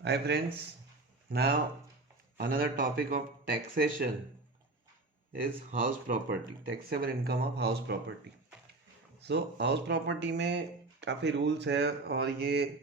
Hi friends, now another topic of taxation is house property, taxable income of house property. House property में काफ़ी rules है और ये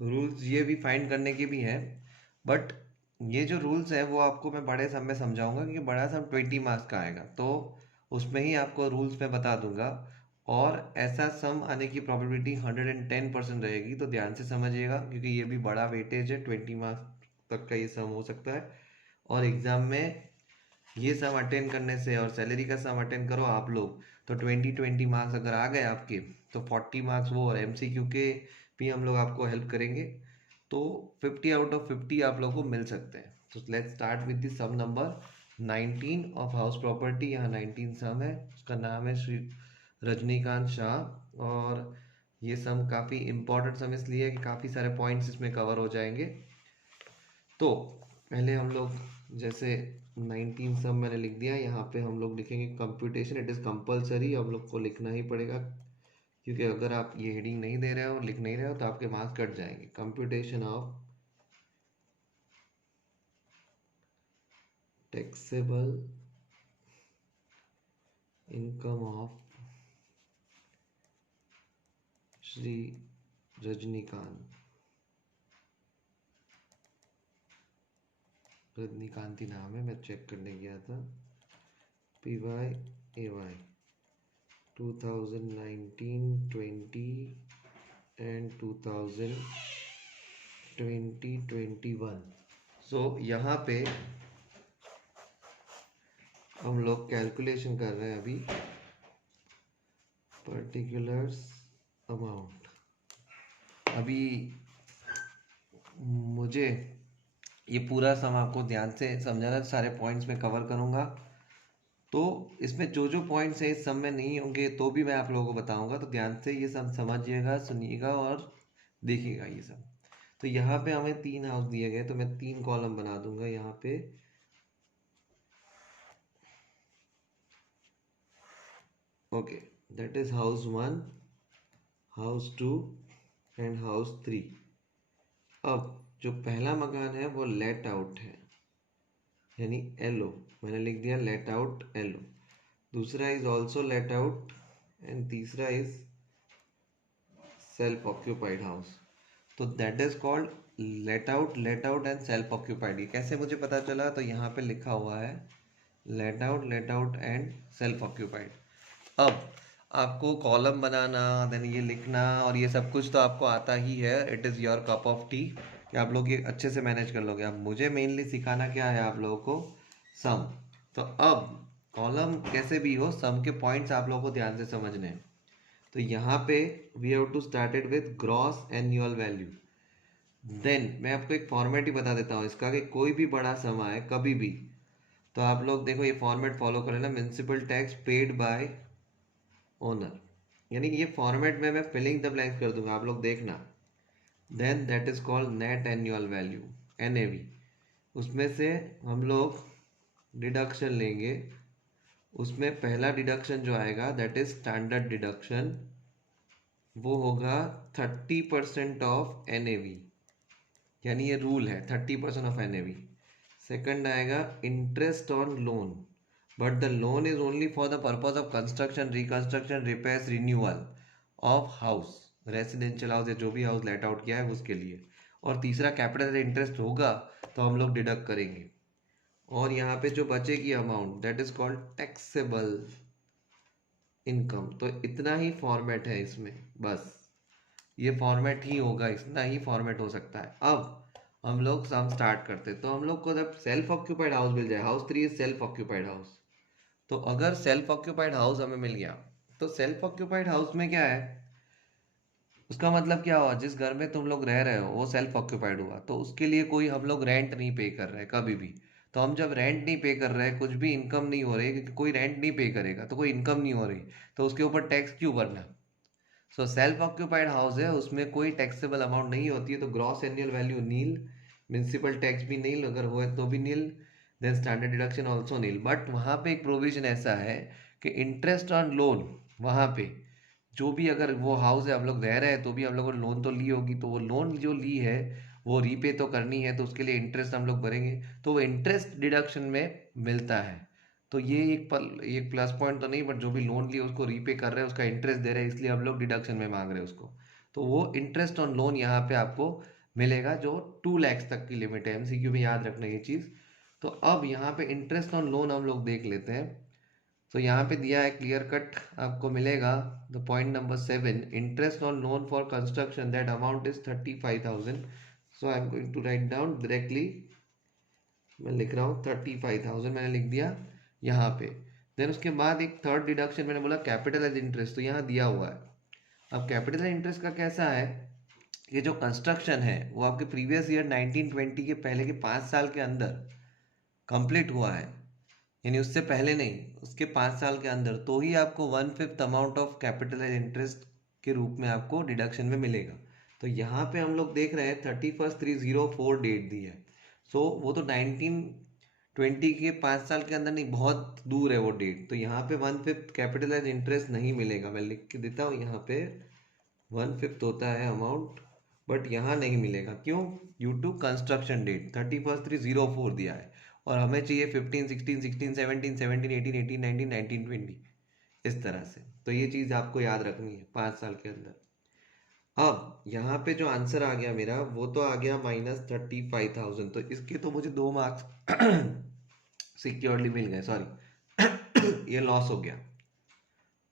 rules ये भी फाइंड करने के भी हैं, बट ये जो रूल्स है वो आपको मैं बड़े सम में समझाऊंगा क्योंकि बड़ा सम 20 मार्क्स का आएगा, तो उसमें ही आपको रूल्स में बता दूंगा। और ऐसा सम आने की प्रोबेबिलिटी 110% रहेगी, तो ध्यान से समझिएगा क्योंकि ये भी बड़ा वेटेज है। 20 मार्क्स तक का ये सम हो सकता है और एग्ज़ाम में ये सम अटेंड करने से और सैलरी का सम अटेंड करो आप लोग, तो 20 मार्क्स अगर आ गए आपके, तो 40 मार्क्स वो और एमसीक्यू के भी हम लोग आपको हेल्प करेंगे, तो 50 आउट ऑफ 50 आप लोग को मिल सकते हैं। तो let's start with the sum number 19 of house property. यहाँ 19 सम है, उसका नाम है श्री रजनीकांत शाह। और ये सम काफ़ी इंपॉर्टेंट सम इसलिए है कि काफ़ी सारे पॉइंट्स इसमें कवर हो जाएंगे। तो पहले हम लोग जैसे 19 सब मैंने लिख दिया, यहाँ पे हम लोग लिखेंगे कंप्यूटेशन। इट इज़ कंपलसरी, हम लोग को लिखना ही पड़ेगा क्योंकि अगर आप ये हेडिंग नहीं दे रहे हो, लिख नहीं रहे हो, तो आपके मार्क्स कट जाएंगे। Computation of taxable income of Shri Rajinikanth ही नाम है, मैं चेक करने गया था। PYAY 2019, 20 and 2021। यहाँ पे हम लोग कैलकुलेशन कर रहे हैं अभी पर्टिकुलर्स अमाउंट। अभी मुझे ये पूरा सम आपको ध्यान से समझाना, सारे पॉइंट्स में कवर करूँगा, तो इसमें जो जो पॉइंट्स हैं इस सम में नहीं होंगे तो भी मैं आप लोगों को बताऊंगा, तो ध्यान से ये सब समझिएगा, सुनिएगा और देखिएगा ये सब। तो यहाँ पे हमें 3 हाउस दिए गए, तो मैं 3 कॉलम बना दूंगा यहाँ पे। Okay, that is house 1, house 2 and house 3। अब जो पहला मकान है वो लेट आउट है, यानी एलओ, मैंने लिख दिया लेट आउट एलओ। दूसरा is also let out and तीसरा इज सेल्फ ऑक्यूपाइड हाउस। तो that is called let out and self occupied. ये कैसे मुझे पता चला? तो यहाँ पे लिखा हुआ है let out and self occupied. अब आपको कॉलम बनाना, देन ये लिखना और ये सब कुछ तो आपको आता ही है। It is your cup of T कि आप लोग ये अच्छे से मैनेज कर लोगे। अब मुझे मेनली सिखाना क्या है आप लोगों को? सम। तो अब कॉलम कैसे भी हो, सम के पॉइंट्स आप लोगों को ध्यान से समझने हैं। तो यहाँ पे we have to started with gross annual value. Then मैं आपको एक फॉर्मेट ही बता देता हूँ इसका कि कोई भी बड़ा सम आए कभी भी, तो आप लोग देखो ये फॉर्मेट फॉलो कर लेना। Municipal tax paid bye owner, यानी ये फॉर्मेट में मैं फिलिंग द ब्लैंक्स कर दूंगा, आप लोग देखना। Then that is called net annual value, NAV। उसमें से हम लोग डिडक्शन लेंगे। उसमें पहला डिडक्शन जो आएगा दैट इज स्टैंडर्ड डिडक्शन, वो होगा 30% ऑफ NAV, यानी ये रूल है 30% ऑफ NAV। सेकंड आएगा interest on loan, but the loan is only for the purpose of construction, reconstruction, repairs, renewal of house, residential house या जो भी हाउस लेट आउट किया है उसके लिए। और तीसरा कैपिटल इंटरेस्ट होगा तो हम लोग डिडक्ट करेंगे। और यहाँ पे जो बचेगी amount that is called taxable income. तो इतना ही फॉर्मेट है इसमें, बस ये फॉर्मेट ही होगा, इतना ही फॉर्मेट हो सकता है। अब हम लोग सम स्टार्ट करते, तो हम लोग को जब सेल्फ ऑक्यूपाइड हाउस मिल जाए, house 3 is self occupied house. तो अगर सेल्फ ऑक्यूपाइड हाउस हमें मिल गया, तो सेल्फ ऑक्यूपाइड हाउस में क्या है, उसका मतलब क्या हुआ? जिस घर में तुम लोग रह रहे हो वो सेल्फ ऑक्यूपाइड हुआ, तो उसके लिए कोई हम लोग रेंट नहीं पे कर रहे कभी भी। तो हम जब रेंट नहीं पे कर रहे, कुछ भी इनकम नहीं हो रही, क्योंकि कोई रेंट नहीं पे करेगा तो कोई इनकम नहीं हो रही, तो उसके ऊपर टैक्स क्यों भरना? सो सेल्फ ऑक्यूपाइड हाउस है, उसमें कोई टैक्सेबल अमाउंट नहीं होती है, तो gross annual value nil, municipal tax भी नील, अगर हो तो भी nil, then standard deduction also nil. But वहाँ पे एक प्रोविजन ऐसा है कि इंटरेस्ट ऑन लोन, वहाँ पे जो भी अगर वो हाउस है हम लोग रह रहे हैं तो भी हम लोग लोन तो ली होगी, तो वो लोन जो ली है वो रीपे तो करनी है, तो उसके लिए इंटरेस्ट हम लोग भरेंगे, तो वो इंटरेस्ट डिडक्शन में मिलता है। तो ये एक प्लस पॉइंट तो नहीं, बट जो भी लोन लिया उसको रीपे कर रहे हैं, उसका इंटरेस्ट दे रहे हैं, इसलिए हम लोग डिडक्शन में मांग रहे हैं उसको। तो वो इंटरेस्ट ऑन लोन यहाँ पे आपको मिलेगा, जो 2 लाख तक की लिमिट है। एमसीक्यू में याद रखना ये चीज़। तो अब यहाँ पे इंटरेस्ट ऑन लोन हम लोग देख लेते हैं। तो यहाँ पे दिया है क्लियर कट आपको मिलेगा। The point number 7, interest on loan for construction that amount is 35,000। So I am going to write down directly, मैं लिख रहा हूँ 35,000 मैंने लिख दिया यहाँ पे। देन उसके बाद एक थर्ड डिडक्शन मैंने बोला कैपिटल एज इंटरेस्ट, तो यहाँ दिया हुआ है। अब कैपिटल एज इंटरेस्ट का कैसा है, ये जो कंस्ट्रक्शन है वो आपके प्रीवियस ईयर 1920 के पहले के 5 साल के अंदर कंप्लीट हुआ है, यानी उससे पहले नहीं, उसके 5 साल के अंदर, तो ही आपको 1/5 amount of capital as interest के रूप में आपको डिडक्शन में मिलेगा। तो यहाँ पे हम लोग देख रहे हैं 31/3/04 डेट दी है। सो वो तो 1920 के 5 साल के अंदर नहीं, बहुत दूर है वो डेट, तो यहाँ पे 1/5 कैपिटल एज इंटरेस्ट नहीं मिलेगा। मैं लिख के देता हूँ, यहाँ पे 1/5 होता है अमाउंट, बट यहाँ नहीं मिलेगा। क्यों? ड्यू टू कंस्ट्रक्शन डेट 31/3/04 दिया है, और हमें चाहिए 15, 16, 16, 17, 17, 18, 18, 19, 19, 20, इस तरह से। तो ये चीज़ आपको याद रखनी है 5 साल के अंदर। अब यहाँ पे जो आंसर आ गया मेरा, वो तो आ गया -35,000, तो इसके तो मुझे 2 मार्क्स सिक्योरली मिल गए, सॉरी ये लॉस हो गया।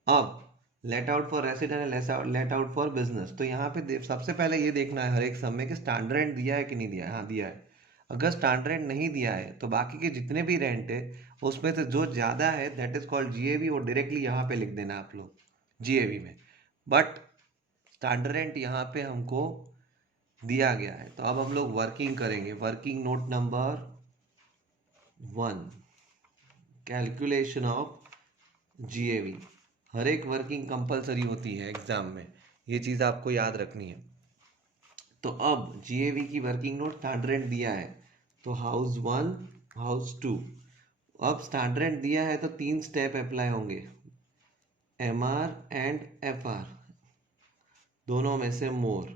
अब let out for resident, let out for business, तो यहाँ पे सबसे पहले ये देखना है हर एक सम में कि स्टैंडर्ड रेंट दिया है कि नहीं दिया है। हाँ दिया है। अगर स्टैंडर्ड रेंट नहीं दिया है तो बाकी के जितने भी रेंट है उसमें से जो ज़्यादा है दैट इज कॉल्ड जीएवी, वो डायरेक्टली यहाँ पे लिख देना आप लोग जीएवी में। बट स्टैंडर्ड रेंट यहाँ पे हमको दिया गया है, तो अब हम लोग वर्किंग करेंगे। Working note number 1, calculation of GAV. हर एक वर्किंग कंपलसरी होती है एग्जाम में, ये चीज़ आपको याद रखनी है। तो अब जीएवी की वर्किंग नोट स्टैंडर्ड रेंट दिया है, तो हाउस 1, हाउस 2। अब स्टैंडर्ड रेंट दिया है तो 3 स्टेप अप्लाई होंगे, एमआर एंड एफआर, दोनों में से मोर।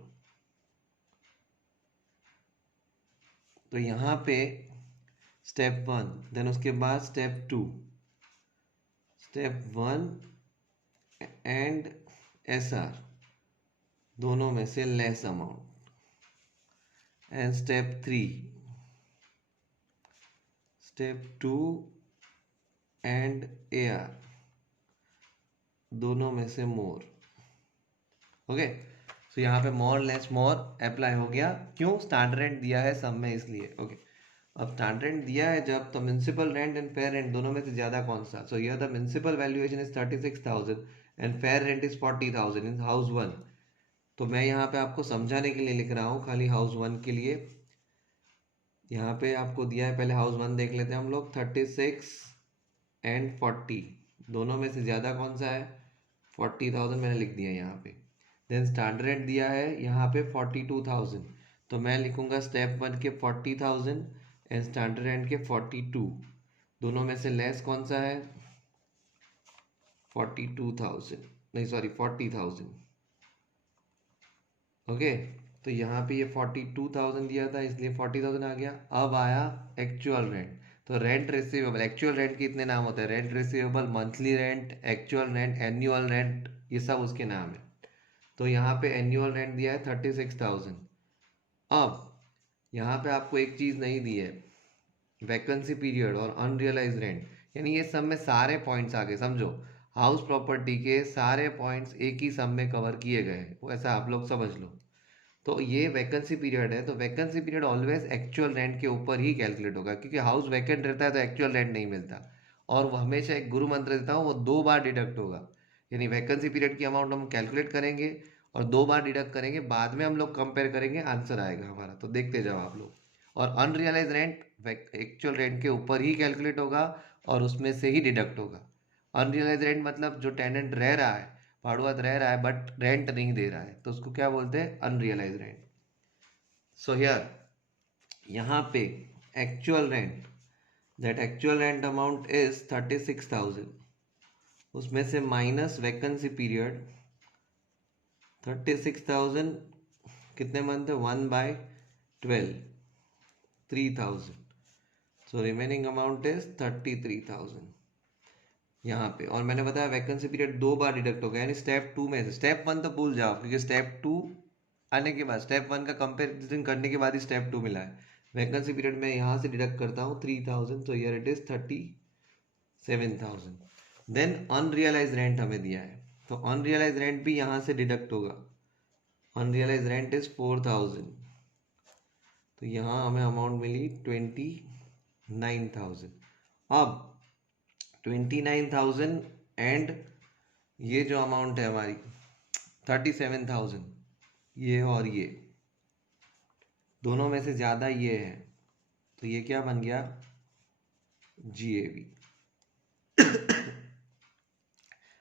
तो यहाँ पे स्टेप 1, देन उसके बाद स्टेप 2, स्टेप 1 एंड एसआर, दोनों में से less amount, and step 3, step 2 and AR, दोनों में से मोर। ओके, तो यहाँ पे मोर लेस मोर अप्लाई हो गया। क्यों? स्टैंडर्ड रेंट दिया है सब में, इसलिए। ओके, अब स्टैंडर्ड रेंट दिया है जब, तो municipal rent and fair rent दोनों में से ज्यादा कौन सा? So here the municipal valuation is 36,000 and fair rent is 40,000 in house 1। तो मैं यहाँ पे आपको समझाने के लिए लिख रहा हूँ खाली हाउस 1 के लिए। यहाँ पे आपको दिया है, पहले हाउस 1 देख लेते हैं हम लोग। 36 एंड 40 दोनों में से ज़्यादा कौन सा है? 40,000 मैंने लिख दिया यहाँ पे। देन स्टैंडर्ड रेंट दिया है यहाँ पे 42,000, तो मैं लिखूंगा स्टेप 1 के 40,000 एंड स्टैंडर्ड रेंट के 42, दोनों में से लेस कौन सा है? 42,000, नहीं सॉरी 40,000। ओके, तो यहाँ पे ये 42,000 दिया था इसलिए 40,000 आ गया। अब आया एक्चुअल रेंट, तो रेंट रिसीवेबल, एक्चुअल रेंट के इतने नाम होते हैं, rent receivable, monthly rent, actual rent, annual rent, ये सब उसके नाम है। तो यहाँ पे एनुअल रेंट दिया है 36,000। अब यहाँ पे आपको एक चीज़ नहीं दी है, वैकेंसी पीरियड और अनरियलाइज रेंट, यानी ये सब में सारे पॉइंट्स आ गए, समझो हाउस प्रॉपर्टी के सारे पॉइंट्स एक ही सब में कवर किए गए, वैसा आप लोग समझ लो। तो ये वैकेंसी पीरियड है, तो vacancy period always actual rent के ऊपर ही कैलकुलेट होगा, क्योंकि हाउस वैकेंट रहता है तो एक्चुअल रेंट नहीं मिलता। और वो हमेशा एक गुरु मंत्र देता हूँ, वो 2 बार डिडक्ट होगा, यानी वैकेंसी पीरियड की अमाउंट हम कैलकुलेट करेंगे और 2 बार डिडक्ट करेंगे, बाद में हम लोग कंपेयर करेंगे, आंसर आएगा हमारा। तो देखते जाओ आप लोग। और अनरियलाइज रेंट एक्चुअल रेंट के ऊपर ही कैलकुलेट होगा और उसमें से ही डिडक्ट होगा। अनरियलाइज रेंट मतलब जो टेनेंट रह रहा है, भाड़ुआत रह रहा है बट रेंट नहीं दे रहा है, तो उसको क्या बोलते हैं? Unrealise rent. सो हियर यहाँ पे actual rent, that actual rent amount is 36,000, उसमें से माइनस वैकेंसी पीरियड 36,000, कितने मंथ है? 1/12, 3,000, सो रिमेनिंग अमाउंट इज 33,000 यहाँ पे। और मैंने बताया वैकेंसी पीरियड 2 बार डिडक्ट हो गया, यानी स्टेप 2 में से स्टेप 1 तो भूल जाओ, क्योंकि स्टेप 2 आने के बाद स्टेप 1 का कंपेरिजन करने के बाद ही स्टेप 2 मिला है। वैकेंसी पीरियड में यहाँ से डिडक्ट करता हूँ 3,000, तो year it is 37,000। Then unrealise rent हमें दिया है, तो अनरियलाइज रेंट भी यहाँ से डिडक्ट होगा। अनरियलाइज रेंट इज 4,000, तो यहाँ हमें अमाउंट मिली 29,000। अब 29,000 एंड ये जो अमाउंट है हमारी 37,000, ये और ये दोनों में से ज़्यादा ये है, तो ये क्या बन गया, GAV।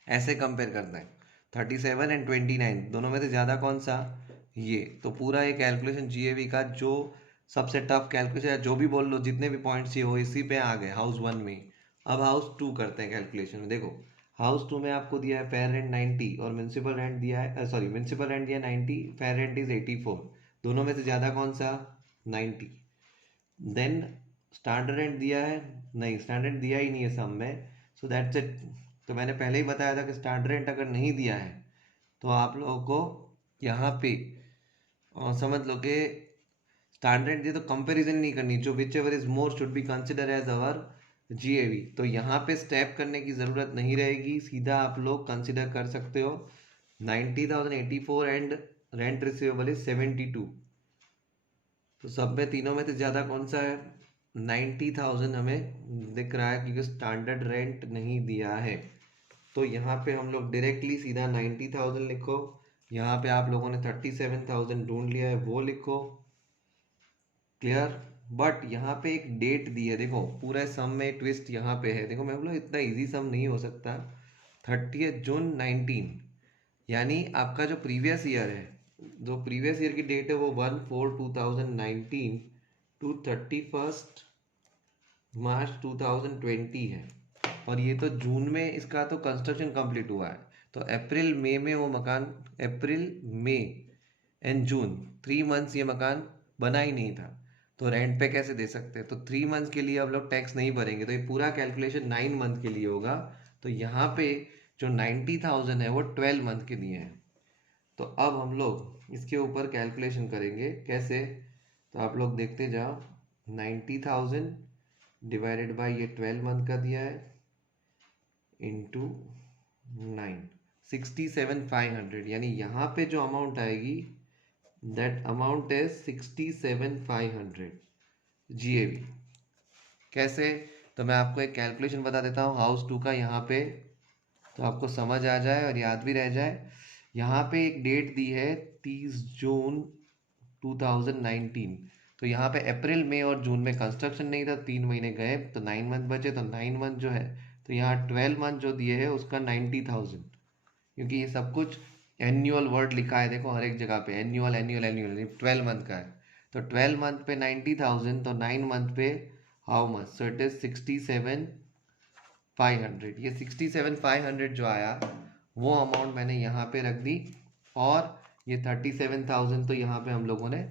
ऐसे कंपेयर करते हैं 37 एंड 29, दोनों में से ज़्यादा कौन सा, ये। तो पूरा ये कैलकुलेशन GAV का जो सबसे टफ कैलकुलेशन है, जो भी बोल लो, जितने भी पॉइंट्स ये हो, इसी पे आ गए हाउस 1 में। अब हाउस 2 करते हैं कैलकुलेशन में। देखो हाउस 2 में आपको दिया है फेयर रेंट 90 और म्यूनसिपल रेंट दिया है, सॉरी म्यूनसिपल रेंट दिया है 90, फेयर रेंट इज 84। दोनों में से ज़्यादा कौन सा, 90। देन स्टैंडर्ड रेंट दिया है, नहीं स्टैंडर्ड दिया ही नहीं है सम में, सो दैट्स इट। तो मैंने पहले ही बताया था कि स्टैंडर्ड रेंट अगर नहीं दिया है तो आप लोगों को यहाँ पे समझ लो कि स्टैंडर्ड दिए तो कंपैरिजन नहीं करनी, जो whichever is more should be consider as our GAV। तो यहाँ पे स्टेप करने की ज़रूरत नहीं रहेगी, सीधा आप लोग कंसिडर कर सकते हो 90,084 एंड रेंट रिसीवेबल इज 72। तो सब में तीनों में से ज़्यादा कौन सा है, 90,000 हमें दिख रहा है, क्योंकि स्टैंडर्ड रेंट नहीं दिया है। तो यहाँ पे हम लोग डायरेक्टली सीधा 90,000 लिखो, यहाँ पे आप लोगों ने 37,000 ढूंढ लिया है, वो लिखो। क्लियर। बट यहाँ पे एक डेट दी है, देखो पूरा सम में ट्विस्ट यहाँ पे है। देखो मैं बोला इतना इजी सम नहीं हो सकता। 30 जून 19, यानी आपका जो प्रीवियस ईयर है, जो प्रीवियस ईयर की डेट है वो 1/4/2019 टू 31 मार्च 2020 है। और ये तो जून में इसका तो कंस्ट्रक्शन कंप्लीट हुआ है, तो अप्रैल मई में वो मकान, अप्रैल मई एंड जून 3 मंथ्स ये मकान बना ही नहीं था, तो रेंट पे कैसे दे सकते हैं। तो 3 मंथ्स के लिए अब लोग टैक्स नहीं भरेंगे, तो ये पूरा कैलकुलेशन 9 मंथ के लिए होगा। तो यहाँ पे जो 90,000 है वो 12 मंथ के लिए है। तो अब हम लोग इसके ऊपर कैलकुलेशन करेंगे कैसे, तो आप लोग देखते जाओ। 90,000 डिवाइडेड बाय ये 12 मंथ का दिया है इंटू 9, 67,500, यानी यहाँ पे जो अमाउंट आएगी दैट अमाउंट इज 67,500 GAV। कैसे, तो मैं आपको एक कैलकुलेशन बता देता हूँ हाउस 2 का यहाँ पे, तो आपको समझ आ जाए और याद भी रह जाए। यहाँ पे एक डेट दी है 30 जून 2019, तो यहाँ पे अप्रैल मई और जून में कंस्ट्रक्शन नहीं था, 3 महीने गए, तो 9 मंथ बचे, तो 9 मंथ जो है, तो यहाँ 12 मंथ जो दिए है उसका 90,000, क्योंकि ये सब कुछ एनुअल वर्ड लिखा है, देखो हर एक जगह पे एनुअल एनुअल एनुअल, 12 मंथ का है। तो 12 मंथ पे 90,000, तो 9 मंथ पे how much, so it is 67,500। ये 67,500 जो आया वो अमाउंट मैंने यहाँ पे रख दी, और ये 37,000 तो यहाँ पे हम लोगों ने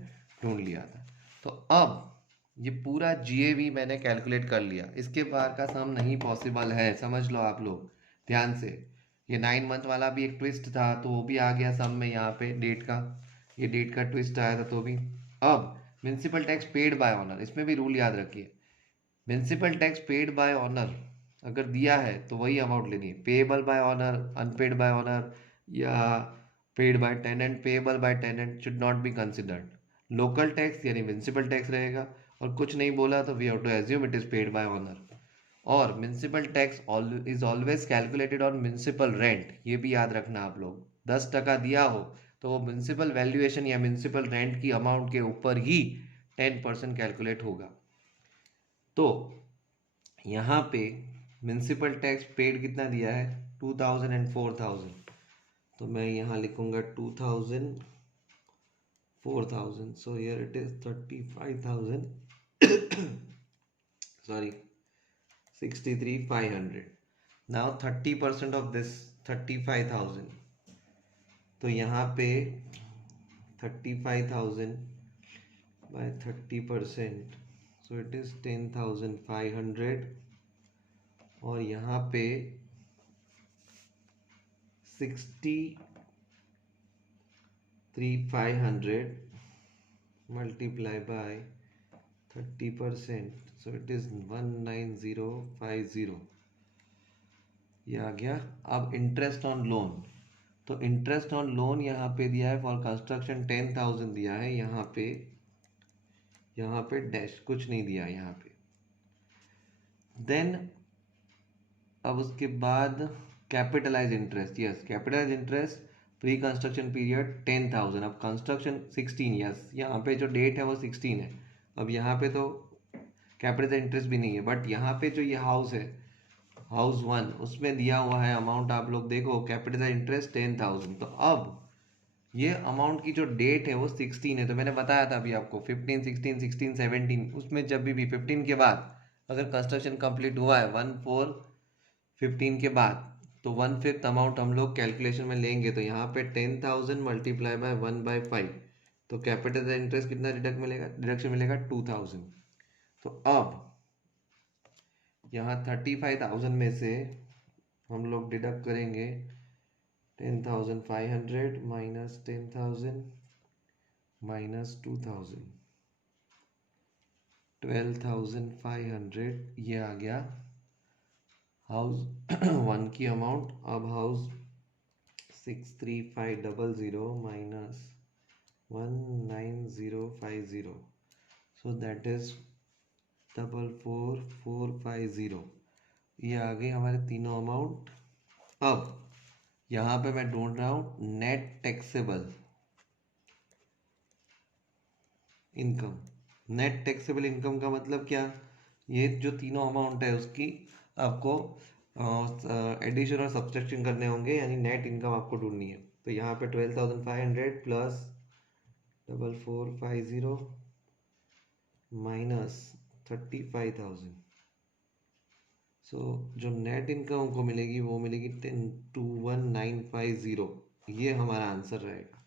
ढूंढ लिया था। तो अब ये पूरा GAV मैंने कैलकुलेट कर लिया, इसके बाहर का सम नहीं पॉसिबल है, समझ लो आप लोग ध्यान से। ये 9 मंथ वाला भी एक ट्विस्ट था, तो वो भी आ गया सम में, यहाँ पे डेट का, ये डेट का ट्विस्ट आया था तो भी। अब municipal tax paid by owner, इसमें भी रूल याद रखिए, municipal tax paid by owner अगर दिया है तो वही अमाउंट लेनी है। Payable by owner, unpaid by owner या paid by tenant, payable by tenant should not be considered. Local tax यानी म्यूनसिपल टैक्स रहेगा, और कुछ नहीं बोला तो we have to assume it is paid by owner. और municipal tax is always calculated on municipal rent, ये भी याद रखना आप लोग। 10% दिया हो तो वो म्यूनसिपल वैल्यूएशन या म्यूनसिपल रेंट की अमाउंट के ऊपर ही 10% कैलकुलेट होगा। तो यहाँ पे म्यूनसिपल टैक्स पेड कितना दिया है, 2,000 एंड 4,000, तो मैं यहाँ लिखूंगा 2,000 4,000, so here it is 35,000 sorry 63,500। now 30% of this 35,000, तो यहाँ पे 35,000 by 30%, so it is 10,500 और यहाँ पे 63,500 multiply by 30%, so it is 19050. ये आ गया. अब इंटरेस्ट ऑन लोन, तो इंटरेस्ट ऑन लोन यहाँ पे दिया है फॉर कंस्ट्रक्शन 10,000 दिया है, यहाँ पे डैश कुछ नहीं दिया है यहाँ पे. देन अब उसके बाद capitalise interest, yes capitalise interest pre construction period 10,000. अब कंस्ट्रक्शन 16, यस यहाँ पे जो डेट है वो 16 है. अब यहाँ पे तो कैपिटलाइज इंटरेस्ट भी नहीं है, बट यहाँ पे जो ये हाउस है हाउस 1 उसमें दिया हुआ है अमाउंट, आप लोग देखो कैपिटलाइज इंटरेस्ट 10,000. तो अब ये अमाउंट की जो डेट है वो 16 है. तो मैंने बताया था अभी आपको 15, 16, 16, 17, उसमें जब भी 15 के बाद अगर कंस्ट्रक्शन कंप्लीट हुआ है 1/4/15 के बाद, तो 1/5 अमाउंट हम लोग कैलकुलेशन में लेंगे. तो यहाँ पे 10,000 मल्टीप्लाई बाय 1/5, तो कैपिटल इंटरेस्ट कितना डिडक्शन मिलेगा 2,000. तो अब यहाँ 35,000 में से हम लोग डिडक्ट करेंगे 10,500 माइनस 10,000 माइनस 2,000, 12,500. ये आ गया हाउस 1 की अमाउंट. अब house 63500 minus 19050, so that is 44,450. ये आ गए हमारे तीनों अमाउंट. अब यहाँ पे मैं ढूंढ रहा हूँ net taxable income. Net taxable income का मतलब क्या, ये जो तीनों अमाउंट है उसकी आपको एडिशन और सब्सट्रैक्शन करने होंगे, यानी नेट इनकम आपको ढूंढनी है. तो यहाँ पे 12,500 प्लस 4450 माइनस 35,000, सो जो नेट इनकम हमको मिलेगी वो मिलेगी 21,950. ये हमारा आंसर रहेगा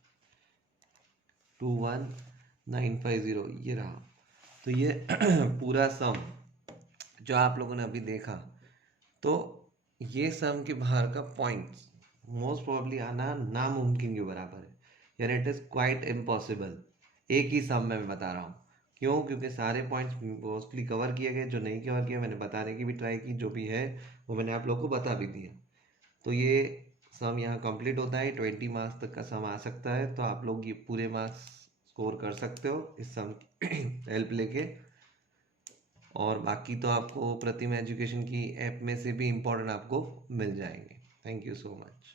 21,950, ये रहा. तो ये पूरा सम जो आप लोगों ने अभी देखा, तो ये सम के बाहर का पॉइंट्स मोस्ट प्रोबेबली आना नामुमकिन के बराबर है, यानी इट इज क्वाइट इम्पॉसिबल. एक ही सम में मैं बता रहा हूँ. क्यों? क्योंकि सारे पॉइंट्स मोस्टली कवर किए गए, जो नहीं कवर किया मैंने बताने की भी ट्राई की, जो भी है वो मैंने आप लोग को बता भी दिया. तो ये सम यहाँ कंप्लीट होता है. 20 मार्क्स तक का सम आ सकता है, तो आप लोग ये पूरे मार्क्स स्कोर कर सकते हो इस सम की हेल्प लेके. और बाकी तो आपको प्रतिमा एजुकेशन की ऐप में से भी इम्पोर्टेंट आपको मिल जाएंगे. Thank you so much.